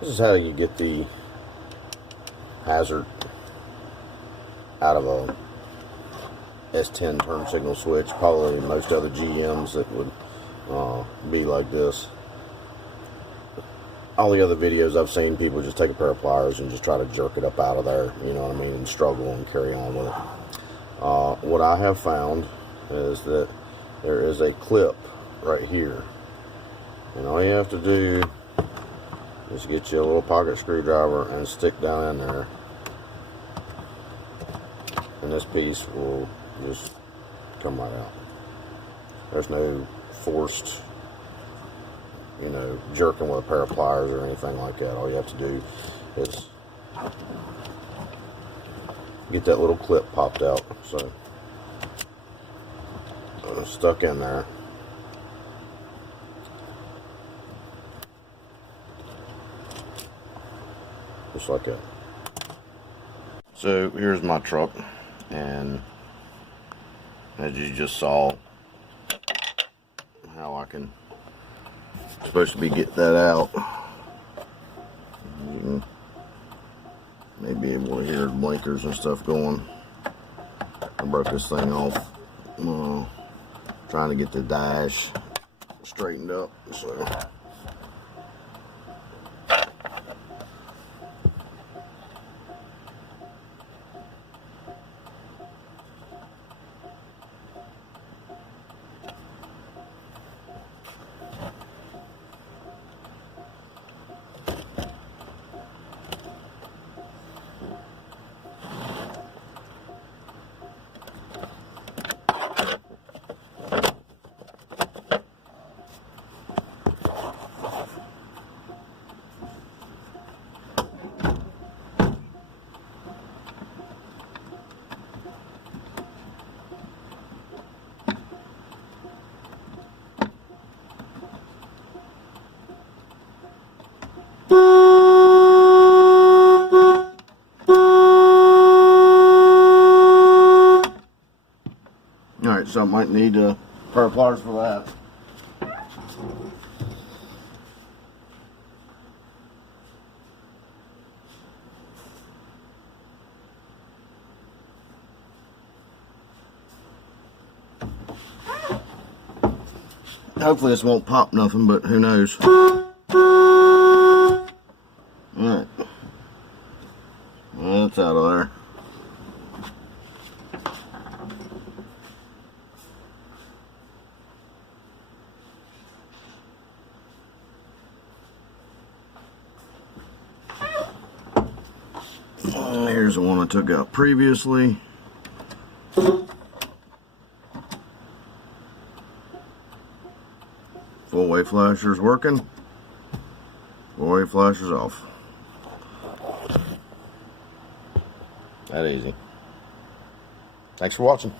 This is how you get the hazard out of a S10 turn signal switch. Probably most other GMs that would be like this. All the other videos I've seen, people just take a pair of pliers and just try to jerk it up out of there, you know what I mean, and struggle and carry on with it. What I have found is that there is a clip right here, and all you have to do is get you a little pocket screwdriver and stick down in there, and this piece will just come right out. There's no forced, you know, jerking with a pair of pliers or anything like that. All you have to do is get that little clip popped out. So stuck in there. Just like that. So here's my truck, and as you just saw, how I can supposed to be get that out. You may be able to hear the blinkers and stuff going. I broke this thing off trying to get the dash straightened up, so alright, so I might need a pair of pliers for that. Hopefully this won't pop nothing, but who knows. Alright. Well, that's out of there. Here's the one I took out previously. Full wave flasher's working. Full wave flasher's off. That easy. Thanks for watching.